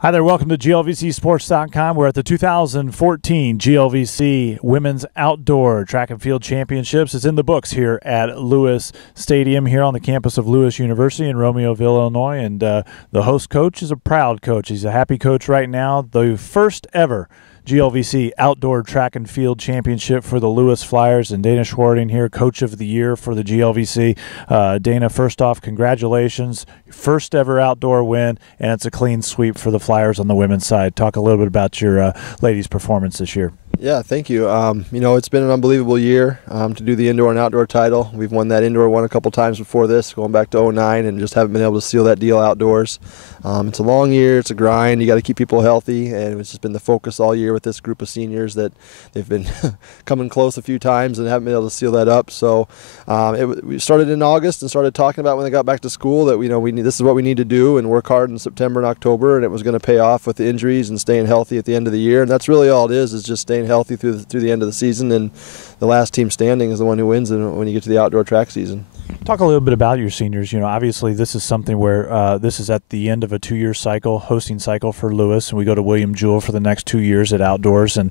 Hi there, welcome to GLVCsports.com. We're at the 2014 GLVC Women's Outdoor Track and Field Championships. It's in the books here at Lewis Stadium here on the campus of Lewis University in Romeoville, Illinois. And the host coach is a proud coach. He's a happy coach right now. The first ever GLVC Outdoor Track and Field Championship for the Lewis Flyers, and Dana Schwarting here, Coach of the Year for the GLVC. Dana, first off, congratulations. First ever outdoor win, and it's a clean sweep for the Flyers on the women's side. Talk a little bit about your ladies' performance this year. Yeah, thank you. It's been an unbelievable year to do the indoor and outdoor title. We've won that indoor one a couple times before this, going back to 2009, and just haven't been able to seal that deal outdoors. It's a long year. It's a grind. You got to keep people healthy, and it's just been the focus all year with this group of seniors that they've been coming close a few times and haven't been able to seal that up. So we started in August and started talking about when they got back to school that this is what we need to do and work hard in September and October, and it was going to pay off with the injuries and staying healthy at the end of the year. And that's really all it is just staying healthy through the end of the season, and the last team standing is the one who wins when you get to the outdoor track season. Talk a little bit about your seniors. Obviously this is something where this is at the end of a 2-year cycle, hosting cycle for Lewis, and we go to William Jewell for the next 2 years at outdoors. And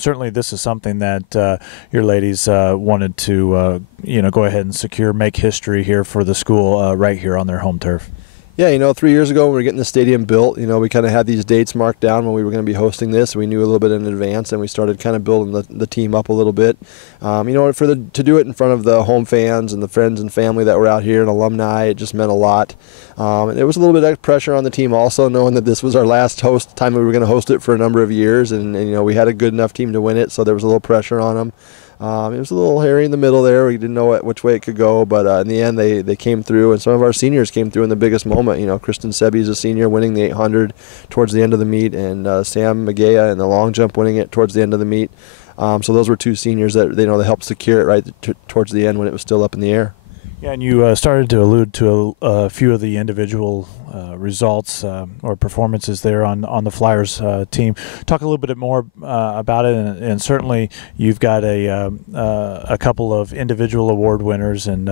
certainly this is something that your ladies wanted to go ahead and make history here for the school right here on their home turf. Yeah, 3 years ago when we were getting the stadium built, we kind of had these dates marked down when we were going to be hosting this. We knew a little bit in advance, and we started kind of building the team up a little bit. To do it in front of the home fans and the friends and family that were out here and alumni, it just meant a lot. And there was a little bit of pressure on the team also, knowing that this was our last time we were going to host it for a number of years, and we had a good enough team to win it, so there was a little pressure on them. It was a little hairy in the middle there. We didn't know which way it could go, but in the end they came through, and some of our seniors came through in the biggest moment. Kristen Seby's a senior winning the 800 towards the end of the meet, and Sam Magea in the long jump winning it towards the end of the meet. So those were two seniors that they helped secure it right towards the end when it was still up in the air. Yeah, and you started to allude to a few of the individual results or performances there on the Flyers team. Talk a little bit more about it, and certainly you've got a couple of individual award winners, and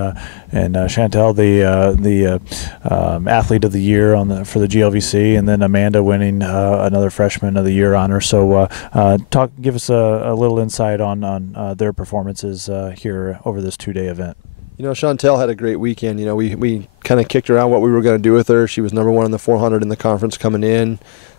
Chantelle, the athlete of the year for the GLVC, and then Amanda winning another freshman of the year honor. So give us a little insight on their performances here over this 2-day event. Chantelle had a great weekend. We kind of kicked around what we were going to do with her. She was number 1 in the 400 in the conference coming in.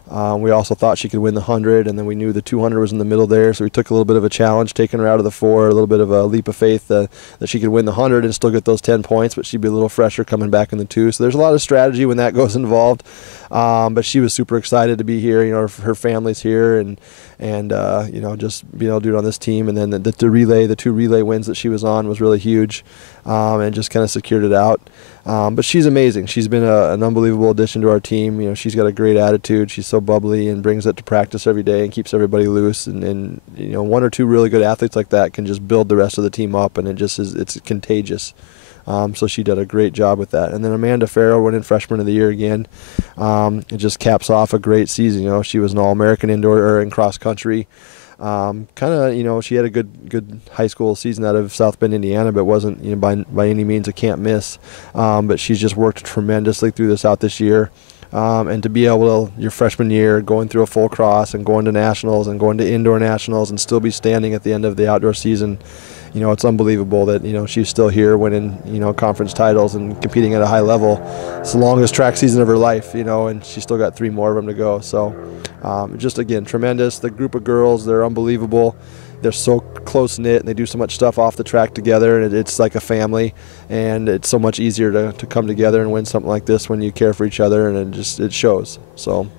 We also thought she could win the 100, and then we knew the 200 was in the middle there, so we took a little bit of a challenge, taking her out of the 4, a little bit of a leap of faith that she could win the 100 and still get those 10 points, but she'd be a little fresher coming back in the 2. So there's a lot of strategy when that goes involved. But she was super excited to be here. Her family's here, and just being able to do it on this team, and then the 2 relay wins that she was on was really huge, and just kind of secured it out. But she's amazing. She's been an unbelievable addition to our team. She's got a great attitude. She's so bubbly and brings it to practice every day and keeps everybody loose. And 1 or 2 really good athletes like that can just build the rest of the team up, and it's contagious. So she did a great job with that. And then Amanda Farrow winning Freshman of the Year again. It just caps off a great season. She was an All-American indoor or in cross country. She had a good high school season out of South Bend, Indiana, but wasn't by any means a can't miss. But she's just worked tremendously through this year. And to be able to, your freshman year, going through a full cross and going to nationals and going to indoor nationals and still be standing at the end of the outdoor season, it's unbelievable that, she's still here winning, conference titles and competing at a high level. It's the longest track season of her life, and she's still got 3 more of them to go. So just, again, tremendous. The group of girls, they're unbelievable. They're so close-knit, and they do so much stuff off the track together, and it's like a family, and it's so much easier to come together and win something like this when you care for each other, and it shows. So,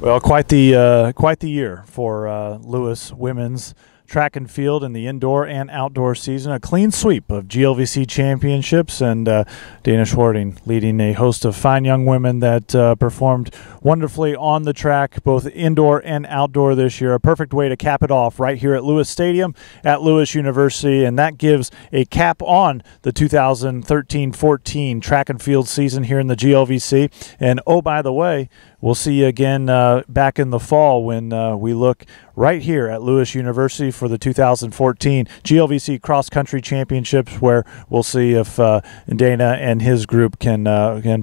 well, quite the year for Lewis women's track and field in the indoor and outdoor season. A clean sweep of GLVC championships, and Dana Schwarting leading a host of fine young women that performed wonderfully on the track, both indoor and outdoor this year. A perfect way to cap it off right here at Lewis Stadium at Lewis University, and that gives a cap on the 2013-14 track and field season here in the GLVC. And oh, by the way, we'll see you again back in the fall when we look right here at Lewis University for the 2014 GLVC Cross Country Championships, where we'll see if Dana and his group can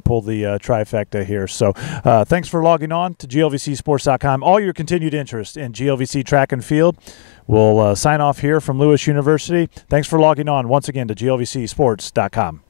pull the trifecta here. So thanks for logging on to GLVCsports.com. All your continued interest in GLVC track and field. We'll sign off here from Lewis University. Thanks for logging on once again to GLVCsports.com.